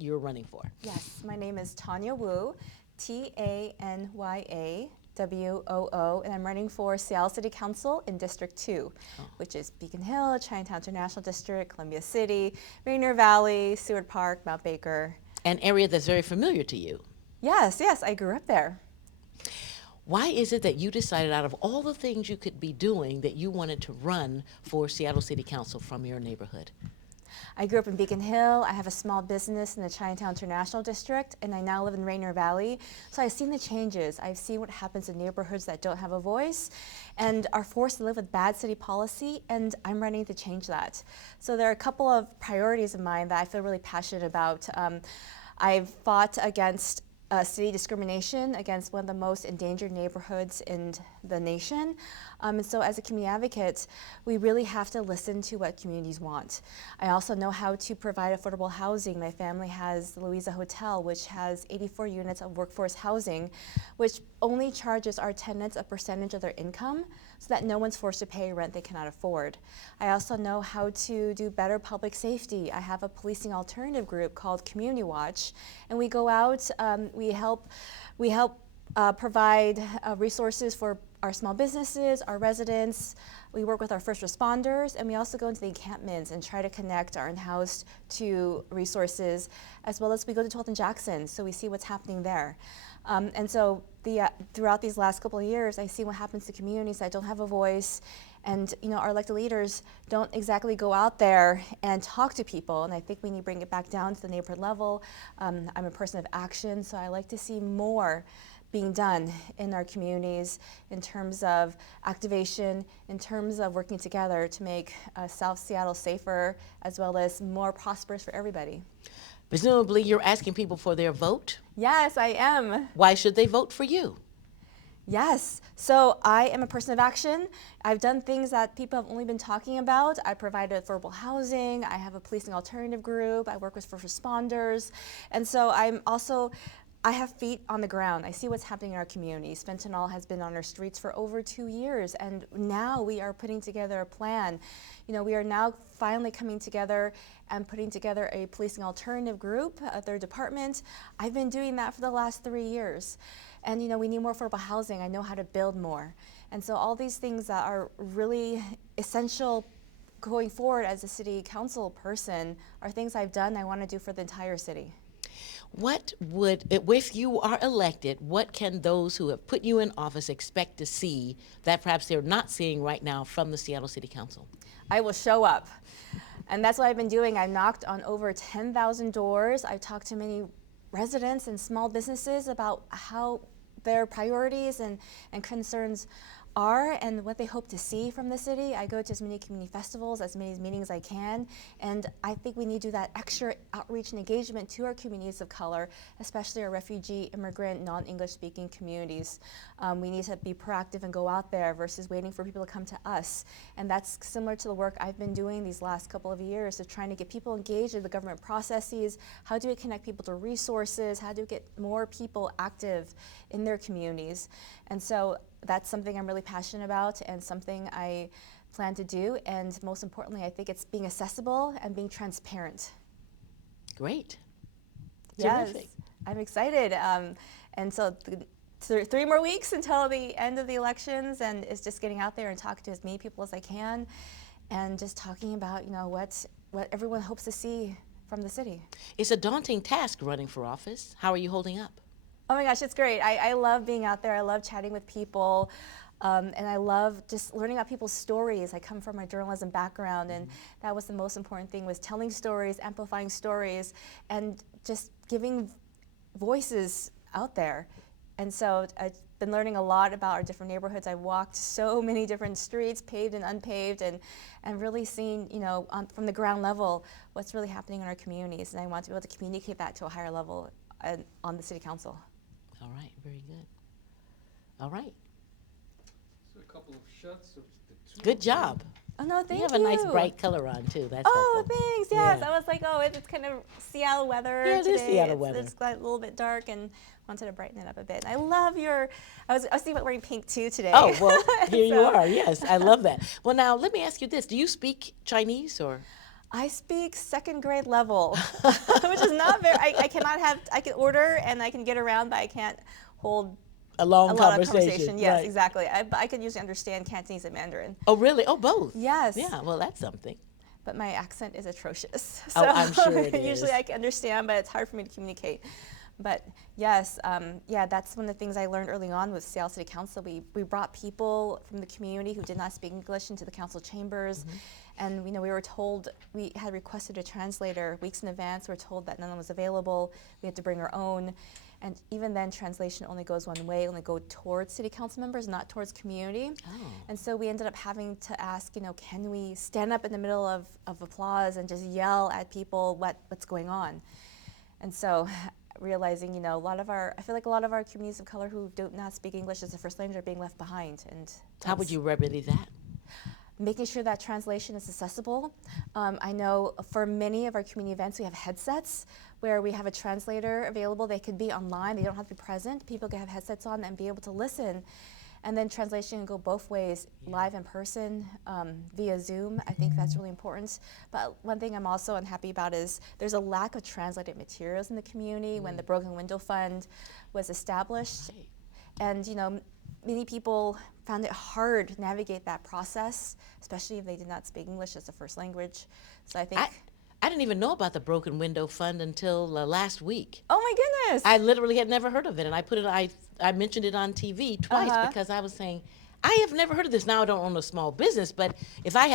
you're running for. Yes, my name is Tanya Wu, TanyaWoo, and I'm running for Seattle City Council in District 2, which is Beacon Hill, Chinatown International District, Columbia City, Rainier Valley, Seward Park, Mount Baker. An area that's very familiar to you. Yes, I grew up there. Why is it that you decided, out of all the things you could be doing, that you wanted to run for Seattle City Council from your neighborhood? I grew up in Beacon Hill. I have a small business in the Chinatown International District, and I now live in Rainier Valley. So I've seen the changes. I've seen what happens in neighborhoods that don't have a voice and are forced to live with bad city policy, and I'm running to change that. So there are a couple of priorities of mine that I feel really passionate about. I've fought against city discrimination against one of the most endangered neighborhoods in the nation. And so as a community advocate, we really have to listen to what communities want. I also know how to provide affordable housing. My family has the Louisa Hotel, which has 84 units of workforce housing, which only charges our tenants a percentage of their income so that no one's forced to pay rent they cannot afford. I also know how to do better public safety. I have a policing alternative group called Community Watch, and we go out, we help provide resources for our small businesses, our residents. We work with our first responders, and we also go into the encampments and try to connect our in-house to resources, as well as we go to 12th and Jackson, so we see what's happening there. And so throughout these last couple of years, I see what happens to communities that don't have a voice, and our elected leaders don't exactly go out there and talk to people, and I think we need to bring it back down to the neighborhood level. I'm a person of action, so I like to see more being done in our communities in terms of activation, in terms of working together to make South Seattle safer as well as more prosperous for everybody. Presumably you're asking people for their vote? Yes, I am. Why should they vote for you? Yes, so I am a person of action. I've done things that people have only been talking about. I provided affordable housing. I have a policing alternative group. I work with first responders. And so I have feet on the ground. I see what's happening in our community. Fentanyl has been on our streets for over 2 years, and now we are putting together a plan. We are now finally coming together and putting together a policing alternative group, their department. I've been doing that for the last 3 years. And we need more affordable housing. I know how to build more. And so all these things that are really essential going forward as a city council person are things I've done I want to do for the entire city. If you are elected, what can those who have put you in office expect to see that perhaps they're not seeing right now from the Seattle City Council? I will show up. And that's what I've been doing. I've knocked on over 10,000 doors. I've talked to many residents and small businesses about how their priorities and concerns are and what they hope to see from the city. I go to as many community festivals, as many meetings as I can, and I think we need to do that extra outreach and engagement to our communities of color, especially our refugee, immigrant, non-English speaking communities. We need to be proactive and go out there versus waiting for people to come to us. And that's similar to the work I've been doing these last couple of years of trying to get people engaged in the government processes. How do we connect people to resources? How do we get more people active in their communities? And so that's something I'm really passionate about and something I plan to do. And most importantly, I think it's being accessible and being transparent. Great. Yes, terrific. I'm excited. And so 3 more weeks until the end of the elections, and it's just getting out there and talking to as many people as I can and just talking about what everyone hopes to see from the city. It's a daunting task running for office. How are you holding up? Oh my gosh, it's great. I love being out there. I love chatting with people. And I love just learning about people's stories. I come from a journalism background, and that was the most important thing, was telling stories, amplifying stories, and just giving voices out there. And so I've been learning a lot about our different neighborhoods. I've walked so many different streets, paved and unpaved, and really seen, from the ground level, what's really happening in our communities. And I want to be able to communicate that to a higher level on the city council. All right, very good. All right. So a couple of shots of the two. Good job. Oh, no, thank you. You have a nice bright color on, too. That's Oh, helpful. thanks. Yes, Yeah. I was like, it's kind of Seattle weather Yeah, it today. is Seattle weather. It's a little bit dark, and wanted to brighten it up a bit. I love I was thinking about wearing pink, too, today. Oh, well, here you are. Yes, I love that. Well, now, let me ask you this. Do you speak Chinese or? I speak second grade level, which is not very, I can order and I can get around, but I can't hold A long a lot of conversation. conversation. Yes, right. exactly. But I can usually understand Cantonese and Mandarin. Oh, really? Oh, both? Yes. Yeah, well, that's something. But my accent is atrocious. Oh, I'm sure it usually is. I can understand, but it's hard for me to communicate. But yes, yeah, that's one of the things I learned early on with Seattle City Council. We brought people from the community who did not speak English into the council chambers. And we were told, we had requested a translator weeks in advance. We were told that none was available. We had to bring our own. And even then, translation only goes one way, only go towards city council members, not towards community. Oh. And so we ended up having to ask, can we stand up in the middle of applause and just yell at people what's going on? And so realizing, I feel like a lot of our communities of color who do not speak English as a first language are being left behind. And How would you remedy that? making sure that translation is accessible. I know for many of our community events, we have headsets where we have a translator available. They could be online. They don't have to be present. People can have headsets on and be able to listen. And then translation can go both ways, live in person, via Zoom. I think that's really important. But one thing I'm also unhappy about is there's a lack of translated materials in the community when the Broken Window Fund was established. Right. And many people found it hard to navigate that process, especially if they did not speak English as a first language. So I think, I didn't even know about the Broken Window Fund until last week. oh my goodness! I literally had never heard of it, and I mentioned it on TV twice because I was saying, I have never heard of this. Now I don't own a small business, but if I have